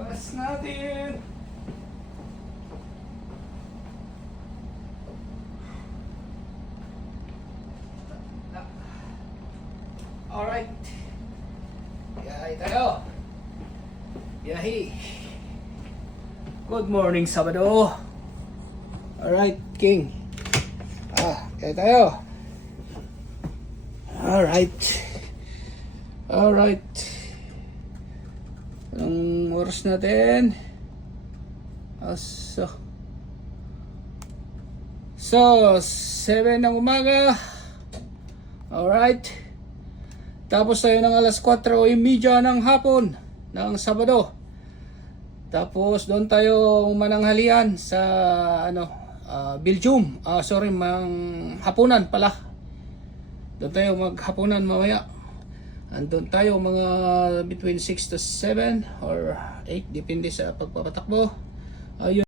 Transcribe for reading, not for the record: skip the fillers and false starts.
Bas natin. Alright. Biyahe tayo. Biyahe. Good morning, Sabado. Alright, King. Biyahe tayo. Alright. Alright. Anong oras natin? So 7 ng umaga. Alright. Tapos tayo ng alas 4:30 ng hapon ng Sabado. Tapos doon tayo mananghalian sa Belgium. Hapunan pala. Doon tayo maghapunan mamaya. Andun tayo mga between 6 to 7 or 8, depende sa pagpapatakbo. Ayun.